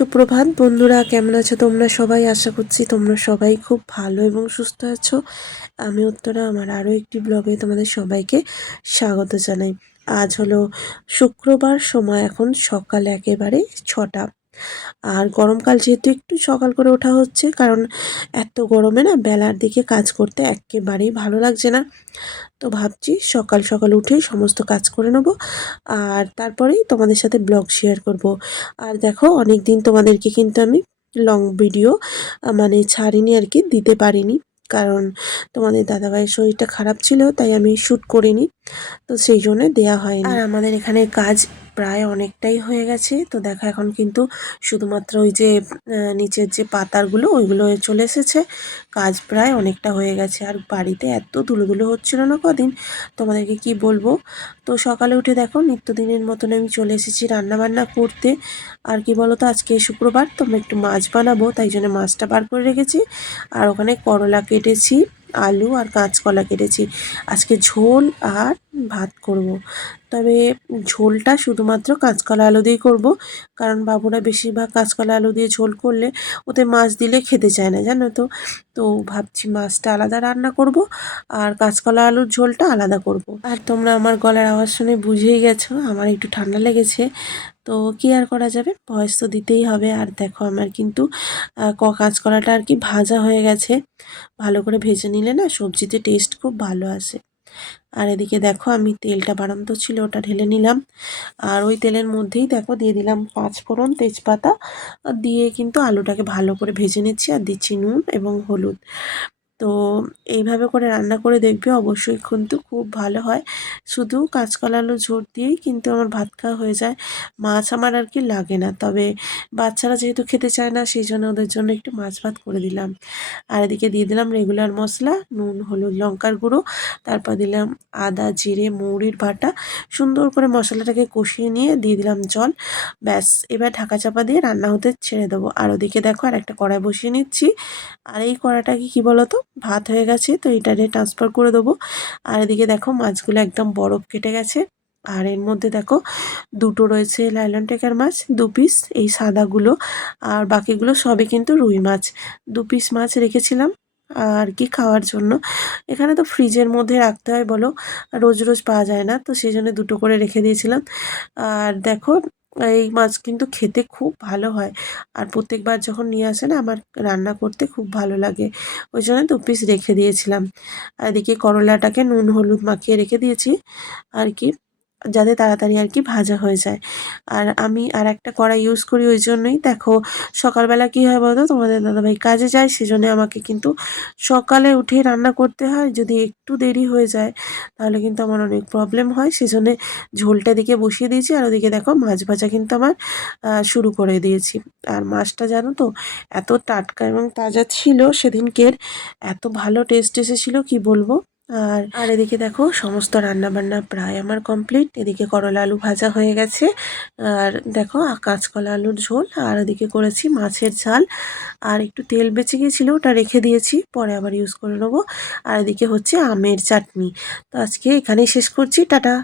সুপ্রভাত। বন্ধুরা, কেমন আছো তোমরা সবাই? আশা করছি তোমরা সবাই খুব ভালো এবং সুস্থ আছো। আমি উত্তরা, আমার আরও একটি ব্লগে তোমাদের সবাইকে স্বাগত জানাই। আজ হলো শুক্রবার, সময় এখন সকাল একেবারে ছটা। আর গরমকাল যেহেতু একটু সকাল করে ওঠা হচ্ছে, কারণ এত গরমে না বেলার দিকে কাজ করতে একেবারেই ভালো লাগছে না। তো ভাবছি সকাল সকাল উঠেই সমস্ত কাজ করে নেব আর তারপরেই তোমাদের সাথে ব্লগ শেয়ার করব। আর দেখো অনেক দিন তোমাদেরকে কিন্তু আমি লং ভিডিও মানে ছাড়িনি আর কি, দিতে পারিনি। কারণ তোমাদের দাদাভাইয়ের শরীরটা খারাপ ছিল, তাই আমি শ্যুট করিনি। তো সেই জন্য দেয়া হয়নি। আর আমাদের এখানে কাজ প্রায় অনেকটাই হয়ে গেছে। তো দেখা এখন কিন্তু শুধুমাত্র ওই যে নিচের যে পাতারগুলো, ওইগুলো চলে এসেছে। কাজ প্রায় অনেকটা হয়ে গেছে। আর বাড়িতে এত ধুলো ধুলোধুলো হচ্ছিল না কদিন? তোমাদেরকে কি বলব? তো সকালে উঠে দেখো নিত্যদিনের মতন আমি চলে এসেছি রান্না বান্না করতে। আর কি বলো তো আজকে শুক্রবার, তো একটু মাছ বানাবো, তাই জন্য মাছটা বার করে রেখেছি। আর ওখানে করলা কেটেছি, আলু আর কাঁচকলা কেটেছি। আজকে ঝোল আর ভাত করব। তবে ঝোলটা শুধুমাত্র কাঁচকলা আলু দিয়েই করব। কারণ বাবুরা বেশিরভাগ কাঁচকলা আলু দিয়ে ঝোল করলে ওতে মাছ দিলে খেতে চায় না, জানো তো? তো ভাবছি মাছটা আলাদা রান্না করব আর কাঁচকলা আলুর ঝোলটা আলাদা করব। আর তোমরা আমার গলার আওয়াজ শুনে বুঝেই গেছো, আমার একটু ঠান্ডা লেগেছে। তো কি আর করা যাবে? ভয়েস তো দিতেই হবে। আর দেখো আমার কিন্তু ক কাঁচকলাটা আর কি ভাজা হয়ে গেছে। ভালো করে ভেজে নিলে না সবজিতে টেস্ট খুব ভালো আসে। আর এদিকে দেখো আমি তেলটা বাড়ন্ত ছিল, ওটা ঢেলে নিলাম। আর ওই তেলের মধ্যেই দেখো দিয়ে দিলাম পাঁচ ফোড়ন তেজপাতা। দিয়ে কিন্তু আলুটাকে ভালো করে ভেজে নিচ্ছি, আর দিচ্ছি নুন এবং হলুদ। এইভাবে করে রান্না করে দেখবে অবশ্যই কিন্তু খুব ভালো হয়। শুধু কাঁচকলা, আলু ঝোর দিয়েই কিন্তু আমার ভাত খাওয়া হয়ে যায়। মাছ আমার আর কি লাগে না। তবে বাচ্চারা যেহেতু খেতে চায় না, সেই জন্য ওদের জন্য একটু মাছ ভাত করে দিলাম। আর এদিকে দিয়ে দিলাম রেগুলার মশলা, নুন, হলুদ, লঙ্কার গুঁড়ো। তারপর দিলাম আদা, জিরে, মৌরির বাটা। সুন্দর করে মশলাটাকে কষিয়ে নিয়ে দিয়ে দিলাম জল। ব্যাস, এবার ঢাকা চাপা দিয়ে রান্না হতে ছেড়ে দেবো। আর ওদিকে দেখো আর একটা কড়াই বসিয়ে নিচ্ছি। আর এই কড়াটাকে কী বলো তো ভাত হয়ে গেছে, তো এটারে ট্রান্সফার করে দেবো। আর এদিকে দেখো মাছগুলো একদম বরফ কেটে গেছে। আর এর মধ্যে দেখো দুটো রয়েছে লাইলন টেকার মাছ, দু পিস এই সাদাগুলো, আর বাকিগুলো সবই কিন্তু রুই মাছ। দু পিস মাছ রেখেছিলাম আর কি খাওয়ার জন্য। এখানে তো ফ্রিজের মধ্যে রাখতে হয় বলো, রোজ রোজ পাওয়া যায় না, তো সেই জন্য দুটো করে রেখে দিয়েছিলাম। আর দেখো এই মাছ কিন্তু খেতে খুব ভালো হয়। আর প্রত্যেকবার যখন নিয়ে আসে না, আমার রান্না করতে খুব ভালো লাগে। ওই জন্য দু পিস রেখে দিয়েছিলাম। আর এদিকে করলাটাকে নুন, হলুদ মাখিয়ে রেখে দিয়েছি। আর কি যাতে তাড়াতাড়ি আর কি ভাজা হয়ে যায়। আর আমি আর একটা কড়াই ইউজ করি ওই জন্যই। দেখো, সকালবেলা কী হয় বলতো? তোমাদের দাদাভাই কাজে যায়, সেজন্য আমাকে কিন্তু সকালে উঠে রান্না করতে হয়। যদি একটু দেরি হয়ে যায়, তাহলে কিন্তু আমার অনেক প্রবলেম হয়। সেজন্যে ঝোলটা দিকে বসিয়ে দিয়েছি আর ওদিকে দেখো, মাছ ভাজা কিন্তু আমার শুরু করে দিয়েছি। আর মাছটা জানো তো, এত টাটকা এবং তাজা ছিল। সেদিনকের এত ভালো টেস্ট এসেছিল, কি বলব? আর আর এদিকে দেখো সমস্ত রান্না বান্না প্রায় আমার কমপ্লিট এদিকে করলা আলু ভাজা হয়ে গেছে। আর দেখো কাঁচকলা আলুর ঝোল। আর এদিকে করেছি মাছের ঝাল। আর একটু তেল বেঁচে গিয়েছিল, ওটা রেখে দিয়েছি। পরে আবার ইউজ করে নেব। আর এদিকে হচ্ছে আমের চাটনি। তো আজকে এখানেই শেষ করছি। টাটা!